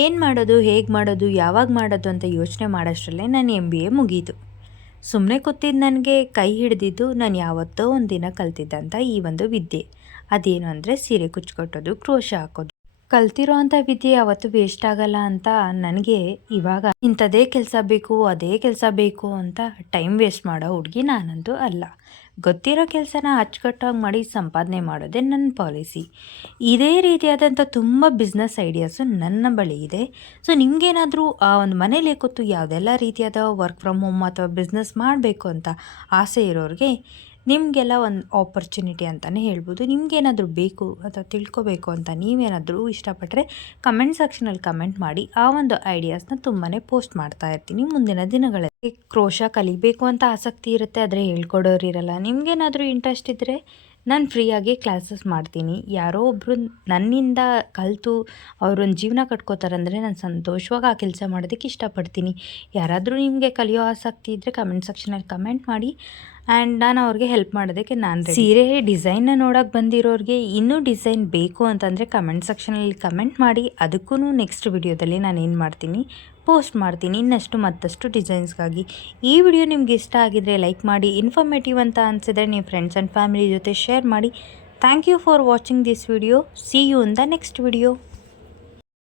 ಏನು ಮಾಡೋದು, ಹೇಗೆ ಮಾಡೋದು, ಯಾವಾಗ ಮಾಡೋದು ಅಂತ ಯೋಚನೆ ಮಾಡೋಷ್ಟರಲ್ಲೇ ನನ್ನ MBA ಮುಗೀತು. ಸುಮ್ಮನೆ ಕೂತಿದ್ದು ನನಗೆ ಕೈ ಹಿಡಿದಿದ್ದು ನಾನು ಯಾವತ್ತೋ ಒಂದು ದಿನ ಕಲ್ತಿದ್ದಂಥ ಈ ಒಂದು ವಿದ್ಯೆ. ಅದೇನು ಅಂದರೆ ಸೀರೆ ಕುಚ್ಕೊಟ್ಟೋದು, ಕ್ರೋಶ ಹಾಕೋದು. ಕಲ್ತಿರೋ ಅಂಥ ವಿದ್ಯೆ ಯಾವತ್ತೂ ವೇಸ್ಟ್ ಆಗಲ್ಲ ಅಂತ ನನಗೆ ಇವಾಗ ಇಂಥದೇ ಕೆಲಸ ಬೇಕು, ಅದೇ ಕೆಲಸ ಬೇಕು ಅಂತ ಟೈಮ್ ವೇಸ್ಟ್ ಮಾಡೋ ಹುಡುಗಿ ನಾನಂತೂ ಅಲ್ಲ. ಗೊತ್ತಿರೋ ಕೆಲಸನ ಅಚ್ಚುಕಟ್ಟಾಗಿ ಮಾಡಿ ಸಂಪಾದನೆ ಮಾಡೋದೇ ನನ್ನ ಪಾಲಿಸಿ. ಇದೇ ರೀತಿಯಾದಂಥ ತುಂಬ ಬಿಸ್ನೆಸ್ ಐಡಿಯಾಸು ನನ್ನ ಬಳಿ ಇದೆ. ಸೊ ನಿಮಗೇನಾದರೂ ಆ ಒಂದು ಮನೇಲಿ ಕೂತು ಯಾವುದೆಲ್ಲ ರೀತಿಯಾದ ವರ್ಕ್ ಫ್ರಮ್ ಹೋಮ್ ಅಥವಾ ಬಿಸ್ನೆಸ್ ಮಾಡಬೇಕು ಅಂತ ಆಸೆ ಇರೋರಿಗೆ ನಿಮಗೆಲ್ಲ ಒಂದು ಆಪರ್ಚುನಿಟಿ ಅಂತಲೇ ಹೇಳ್ಬೋದು. ನಿಮಗೇನಾದರೂ ಬೇಕು ಅಥವಾ ತಿಳ್ಕೊಬೇಕು ಅಂತ ನೀವೇನಾದರೂ ಇಷ್ಟಪಟ್ಟರೆ ಕಮೆಂಟ್ ಸೆಕ್ಷನಲ್ಲಿ ಕಮೆಂಟ್ ಮಾಡಿ. ಆ ಒಂದು ಐಡಿಯಾಸ್ನ ತುಂಬಾ ಪೋಸ್ಟ್ ಮಾಡ್ತಾ ಇರ್ತೀನಿ ಮುಂದಿನ ದಿನಗಳಲ್ಲಿ. ಕ್ರೋಶ ಕಲಿಬೇಕು ಅಂತ ಆಸಕ್ತಿ ಇರುತ್ತೆ, ಆದರೆ ಹೇಳ್ಕೊಡೋರು ಇರಲ್ಲ. ನಿಮಗೇನಾದರೂ ಇಂಟ್ರೆಸ್ಟ್ ಇದ್ದರೆ ನಾನು ಫ್ರೀಯಾಗಿ ಕ್ಲಾಸಸ್ ಮಾಡ್ತೀನಿ. ಯಾರೋ ಒಬ್ಬರು ನನ್ನಿಂದ ಕಲಿತು ಅವರೊಂದು ಜೀವನ ಕಟ್ಕೋತಾರಂದರೆ ನಾನು ಸಂತೋಷವಾಗಿ ಆ ಕೆಲಸ ಮಾಡೋದಕ್ಕೆ ಇಷ್ಟಪಡ್ತೀನಿ. ಯಾರಾದರೂ ನಿಮಗೆ ಕಲಿಯೋ ಆಸಕ್ತಿ ಇದ್ದರೆ ಕಮೆಂಟ್ ಸೆಕ್ಷನಲ್ಲಿ ಕಮೆಂಟ್ ಮಾಡಿ ಆ್ಯಂಡ್ ನಾನು ಅವ್ರಿಗೆ ಹೆಲ್ಪ್ ಮಾಡೋದಕ್ಕೆ ನಾನು ಸೀರೆ ಡಿಸೈನ್ನ ನೋಡೋಕೆ ಬಂದಿರೋರಿಗೆ ಇನ್ನೂ ಡಿಸೈನ್ ಬೇಕು ಅಂತಂದರೆ ಕಮೆಂಟ್ ಸೆಕ್ಷನಲ್ಲಿ ಕಮೆಂಟ್ ಮಾಡಿ. ಅದಕ್ಕೂ ನೆಕ್ಸ್ಟ್ ವಿಡಿಯೋದಲ್ಲಿ ನಾನು ಏನು ಮಾಡ್ತೀನಿ ಪೋಸ್ಟ್ ಮಾಡ್ತೀನಿ ಇನ್ನಷ್ಟು ಮತ್ತಷ್ಟು ಡಿಸೈನ್ಸ್ಗಾಗಿ. ಈ ವಿಡಿಯೋ ನಿಮ್ಗೆ ಇಷ್ಟ ಆಗಿದರೆ ಲೈಕ್ ಮಾಡಿ, ಇನ್ಫಾರ್ಮೇಟಿವ್ ಅಂತ ಅನಿಸಿದರೆ ನೀವು ಫ್ರೆಂಡ್ಸ್ ಆ್ಯಂಡ್ ಫ್ಯಾಮಿಲಿ ಜೊತೆ ಶೇರ್ ಮಾಡಿ. Thank you for watching this video. See you in the next video.